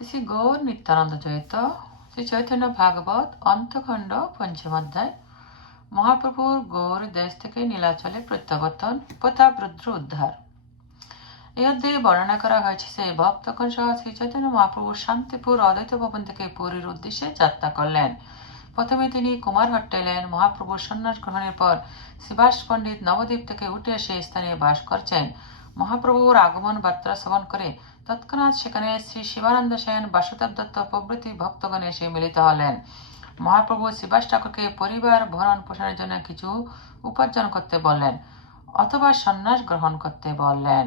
শ্রী গৌর নিত্যানন্দ জয়িত শ্রী চৈতন্য ভাগবত অন্তখণ্ড পঞ্চম অধ্যায়। মহাপ্রভুর গৌর দেশ থেকে নীলাচলে প্রত্যাবর্তন, প্রতাপরুদ্র উদ্ধার। এই অধ্যায়ে বর্ণনা করা হয়েছে যে ভক্তগণ সহ শ্রী চৈতন্য মহাপ্রভু শান্তিপুর অদ্বৈত ভবন থেকে পুরীর উদ্দেশ্যে যাত্রা করলেন। প্রথমে তিনি কুমারঘাটে এলেন। মহাপ্রভুর সন্ন্যাস গ্রহণের পর শিবাস পণ্ডিত নবদ্বীপ থেকে উঠে এসে স্থানে বাস করছেন। মহাপ্রভুর আগমন বার্তা শ্রবণ করে তৎক্ষণাৎ সেখানে শ্রী শিবানন্দ সেন, বাসুদেব দত্ত প্রভৃতি ভক্তগণ এসে মিলিত হলেন। মহাপ্রভু শিবাস ঠাকুরকে পরিবার ভরণ পোষণের জন্য কিছু উপার্জন করতে বললেন অথবা সন্ন্যাস গ্রহণ করতে বললেন।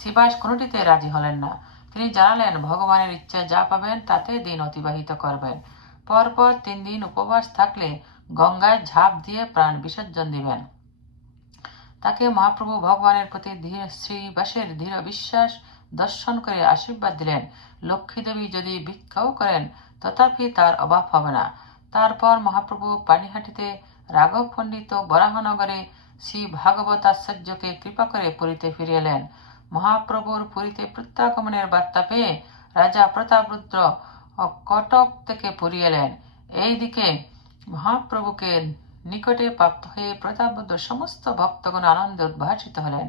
শিবাস কোনোটিতে রাজি হলেন না। তিনি জানালেন, ভগবানের ইচ্ছা যা পাবেন তাতে দিন অতিবাহিত করবেন। পরপর 3 দিন উপবাস থাকলে গঙ্গায় ঝাঁপ দিয়ে প্রাণ বিসর্জন দিবেন। তাকে মহাপ্রভু ভগবানের প্রতি শ্রীবাসের দৃঢ় বিশ্বাস দর্শন করে আশীর্বাদ দিলেন। লক্ষ্মী দেবী যদি ভিক্ষাও করেন তথাপি তার অভাব হবে না। তারপর মহাপ্রভু পানিহাটিতে রাঘব পণ্ডিত বরাহনগরে শ্রী ভাগবত আচার্যকে কৃপা করে পুরীতে ফিরে এলেন। মহাপ্রভুর পুরীতে প্রত্যাগমনের বার্তা পেয়ে রাজা প্রতাপরুদ্র কটক থেকে পুরী এলেন। এইদিকে মহাপ্রভুকে নিকটে প্রাপ্ত হয়ে প্রতাপরুদ্র সমস্ত ভক্তগণ আনন্দে উদ্ভাসিত হলেন।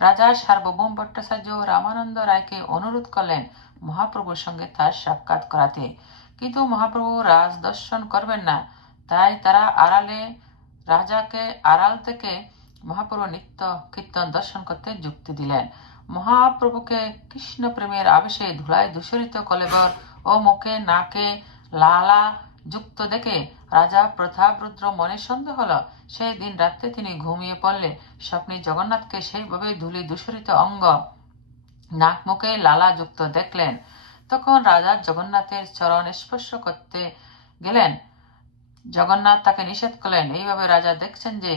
রাজা সার্বভৌম ভট্টাচার্য রামানন্দ রায়কে অনুরোধ করলেন মহাপ্রভুর সঙ্গে তার সাক্ষাৎ করাতে, কিন্তু মহাপ্রভু রাজ দর্শন করবেন না। তাই তারা রাজাকে আড়াল থেকে মহাপ্রভু নিত্য কীর্তন দর্শন করতে যুক্তি দিলেন। মহাপ্রভুকে কৃষ্ণ প্রেমের আবেশে ধুলায় ধূসরিত কলেবর ও মুখে নাকে লালা যুক্ত দেখে রাজা প্রতাপরুদ্র মনে সন্দেহ হলো। সেই দিন রাত্রে তিনি ঘুমিয়ে পড়লে স্বপ্নে জগন্নাথকে সেইভাবে ধুলি দূষরিত অঙ্গ, নাক মুখে লালা যুক্ত দেখলেন। তখন রাজা জগন্নাথের চরণ স্পর্শ করতে গেলেন। জগন্নাথ তাকে নিষেধ করলেন। এইভাবে রাজা দেখছেন যে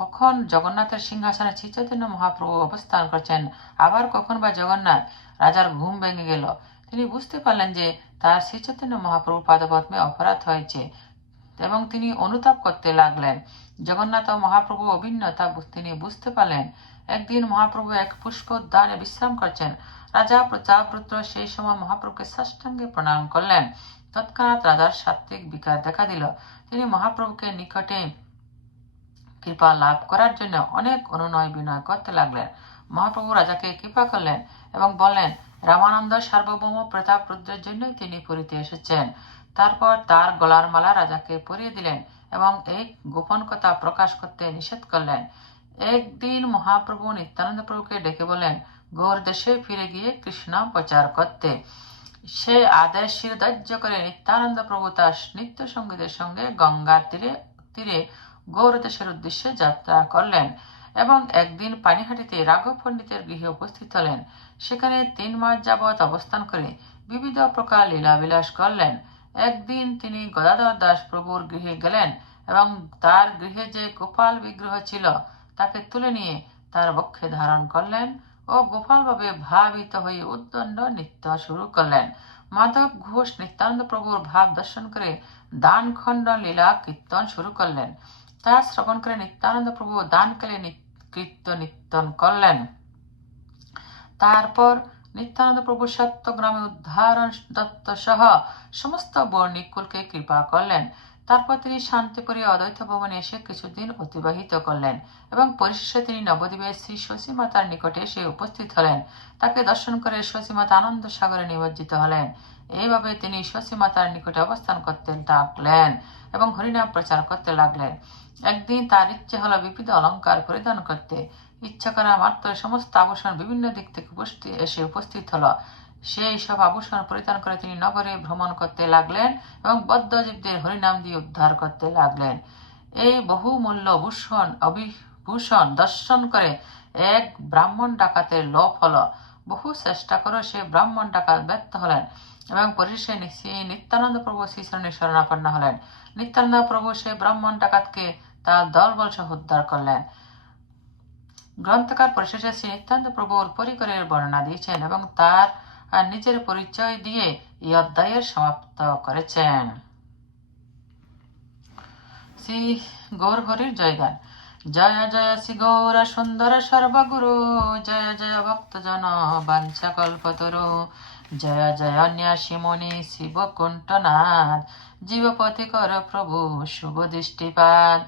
কখন জগন্নাথের সিংহাসনে শ্রী চৈতন্য মহাপ্রভু অবস্থান করছেন, আবার কখন বা জগন্নাথ। রাজার ঘুম ভেঙে গেল। তিনি বুঝতে পারলেন যে তার শ্রী চৈতন্য মহাপ্রভু পাদপদ্মে অপরাধ হয়েছে এবং তিনি অনুতাপ করতে লাগলেন। জগন্নাথ ও মহাপ্রভু অভিন্ন তা তিনি বুঝতে পারলেন। একদিন মহাপ্রভু এক পুষ্প উদ্যানে বিশ্রাম করছেন। রাজা প্রতাপরুদ্র সেই সময় মহাপ্রভুকে সাষ্টাঙ্গে প্রণাম করলেন। তৎক্ষণাৎ রাজার সাত্ত্বিক বিকার দেখা দিল। তিনি মহাপ্রভুকে নিকটে কৃপা লাভ করার জন্য অনেক অনুনয় বিনয় করতে লাগলেন। মহাপ্রভু রাজাকে কৃপা করলেন এবং বললেন, রামানন্দ সার্বভৌম প্রতাপরুদ্রের জন্যই তিনি পুরীতে এসেছেন। তারপর তার গলার মালা রাজাকে পরিয়ে দিলেন এবং এই গোপন কথা প্রকাশ করতে নিষেধ করলেন। একদিন মহাপ্রভু নিত্যানন্দ প্রভুকে ডেকে বলেন গৌর দেশে ফিরে গিয়ে কৃষ্ণ প্রচার করতে। সে আদেশ শিরোধার্য করে নিত্যানন্দ প্রভু তার নিত্য সঙ্গীদের সঙ্গে গঙ্গার তীরে গৌর দেশের উদ্দেশ্যে যাত্রা করলেন এবং একদিন পানিহাটিতে রাঘব পণ্ডিতের গৃহে উপস্থিত হলেন। সেখানে 3 মাস যাবৎ অবস্থান করে বিবিধ প্রকার লীলাবিলাস করলেন। একদিন তিনি গদাধর দাস প্রভুর গৃহে গেলেন এবং তার গৃহে যে গোপাল বিগ্রহ ছিল তাকে তুলে নিয়ে তার বক্ষে ধারণ করলেন ও গোপালভাবে ভাবিত হয়ে উদ্দণ্ড নৃত্য শুরু করলেন। মাধব ঘোষ নিত্যানন্দ প্রভুর ভাব দর্শন করে দান খণ্ডন লীলা কীর্তন শুরু করলেন। তা শ্রবণ করে নিত্যানন্দ প্রভু দানকালে কীর্তন করলেন। তারপর নিত্যানন্দ প্রভু সত্যগ্রামে উদ্ধারণ দত্ত সহ সমস্ত বণিক কুলকে কৃপা করলেন। তারপর তিনি শান্তিপুরে অদ্বৈত ভবনে এসে কিছুদিন অতিবাহিত করলেন এবং পরিশেষে তিনি নবদ্বীপে শ্রী শশী মাতার নিকটে এসে উপস্থিত হলেন। তাকে দর্শন করে শশী মাতা আনন্দ সাগরে নিমজ্জিত হলেন। এইভাবে তিনি শশী মাতার নিকটে অবস্থান করতে থাকলেন এবং হরিনাম প্রচার করতে লাগলেন। একদিন তার ইচ্ছে হলো বিবিধ অলঙ্কার পরিধান করতে। ইচ্ছা করা মাত্র সমস্ত আভূষণ বিভিন্ন দিক থেকে এসে উপস্থিত হলো। সেই সব আভূষণ পরিধান করে তিনি নগরে ভ্রমণ করতে লাগলেন এবং বদ্ধজীবদের হরিনাম দিয়ে উদ্ধার করতে লাগলেন। এই বহুমূল্য ভূষণ দর্শন করে এক ব্রাহ্মণ ডাকাতের লোভ হলো। বহু চেষ্টা করে সে ব্রাহ্মণ ডাকাত ব্যর্থ হলেন এবং পরিশেষে নিত্যানন্দ প্রভু শ্রীচরণে শরণাপন্ন হলেন। নিত্যানন্দ প্রভু সেই ব্রাহ্মণ ডাকাতকে তার দলবল সহ উদ্ধার করলেন। গ্রন্থকার পরিশেষে শ্রী নিত্যানন্দ প্রভুর পরিকরের বর্ণনা দিয়েছেন এবং তার নিজের পরিচয় দিয়ে এই অধ্যায়ের সমাপ্ত করেছেন। শ্রী গৌর হরির জয়গান। জয় জয় শ্রী গৌর সুন্দর সর্বগুরু, জয় জয় ভক্তজন বাঞ্ছা কল্পতরু, জয় জয় ন্যাসিমণি শিব কুণ্ঠনাথ জীবপতি কর প্রভু শুভ দৃষ্টিপাত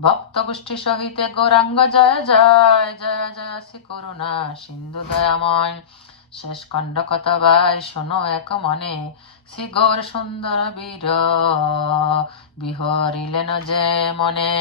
ভক্ত গোষ্ঠী সহিতে গৌরাঙ্গ জয় জয় জয় জয় শ্রী করুণা সিন্ধু দয়াময় শেষ খণ্ড কথাবাই শোনো এক মনে শ্রী গৌর সুন্দর বীর বিহরিলেন যে মনে।